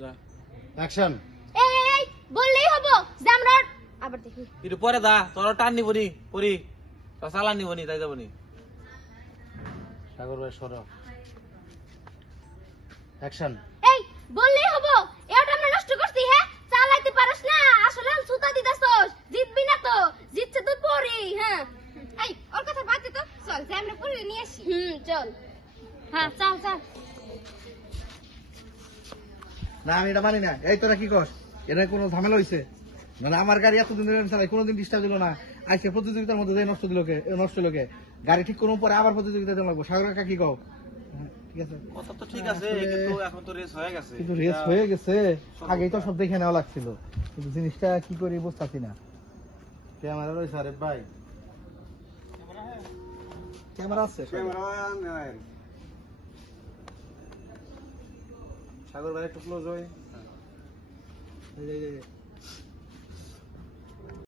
যা অ্যাকশন। এই বললেই হবো যে আমরা আবার দেখি একটু পরে দা তোর টান নিবনি পরি তো চালান নিবনি তাই যাবনি সাগর ভাই সরো। অ্যাকশন। এই বললেই হবো এটা আমরা নষ্ট করছি হ্যাঁ চালাইতে পারিস না আসলে সুতা দিতাছস জিতবি না তো জিতছে তুই পরি হ্যাঁ এই ওর কথা বাদ দে তো চল যে আমরা পরি নিয়ে আসি চল হ্যাঁ চল চল না আমি এটা মানি না। এই তোরা কি কর? এটা কোনো ঝামেলা হইছে? মানে আমার গাড়ি এতদিন ধরে চালাই কোনোদিন ডিস্টার্ব দিল না, আজকে প্রতিযোগিতার মধ্যে নষ্ট দিল কে? নষ্ট হলো কে? গাড়ি ঠিক করুন পরে আবার প্রতিযোগিতা দেওয়া লাগবো। সাগর কাকা কি কও? ঠিক আছে, কথা তো ঠিক আছে কিন্তু এখন তো রেস হয়ে গেছে কিন্তু রেস হয়ে গেছে, আগেই তো সব দেখে নেওয়া লাগছিল, কিন্তু জিনিসটা কি করি বুঝতেছি না। ক্যামেরা রয়েছে আরে ভাই, ক্যামেরা আছে সাগর ভাই একটু ক্লোজ হয়।